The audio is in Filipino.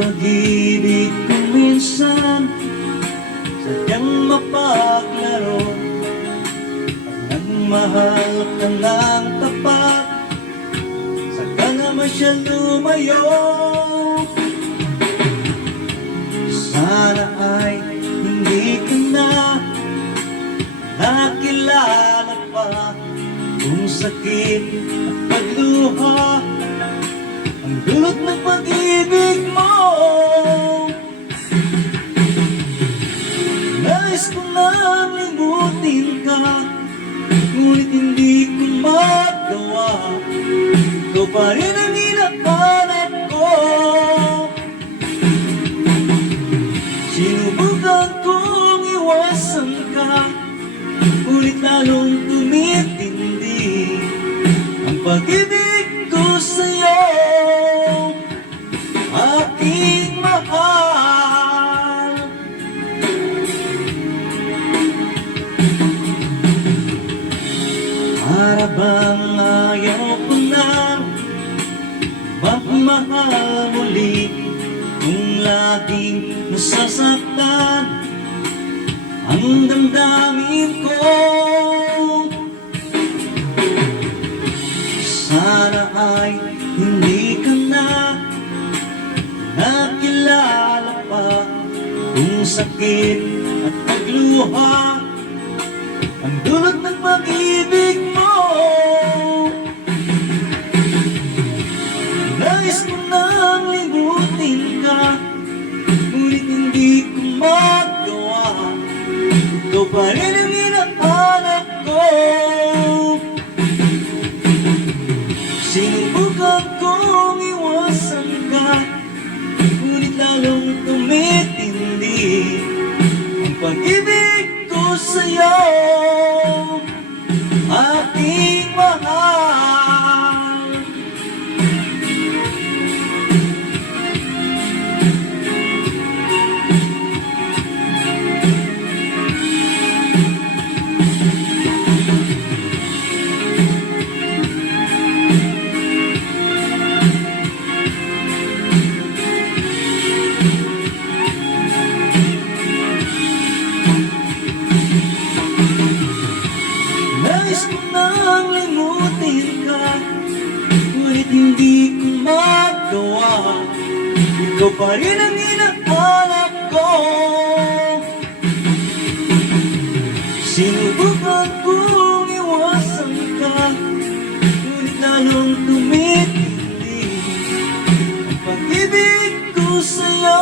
pag-ibig ko minsan sadyang mapaglaro. Pag nagmahal ka ng tapat, saka naman siya lumayo. Sana ay hindi ka na nakilala pa kung sakit at pagluha ang dulot ng pag-ibig mo. Nais ko nang limutin ka, ngunit hindi ko magawa. Ikaw pa rin ang hinahanap ko. Sinubukan kong iwasan ka, ngunit lalong tumitindi ang pag-ibig ko sa'yo, aking mahal. Para bang ayaw ko nang magmahal muli, kung laging nasasaktan ang damdamin ko. Sana ay hindi ka na nakilala pa kung sakit at pagluha ang dulot ng pag-ibig mo. Nais ko nang limutin ka, ngunit hindi ko magawa. Ikaw pa rin ang hinahanap ko. Sinubukan kong iwasan ka, ngunit lalong tumitindi ang pag-ibig ko sa'yo, aking mahal. Nais ko nang limutin ka, ngunit hindi ko magawa. Ikaw pa rin ang hinahanap ko. Sinubukan kong iwasan ka, ngunit lalong tumitindi ang pag-ibig ko sa'yo,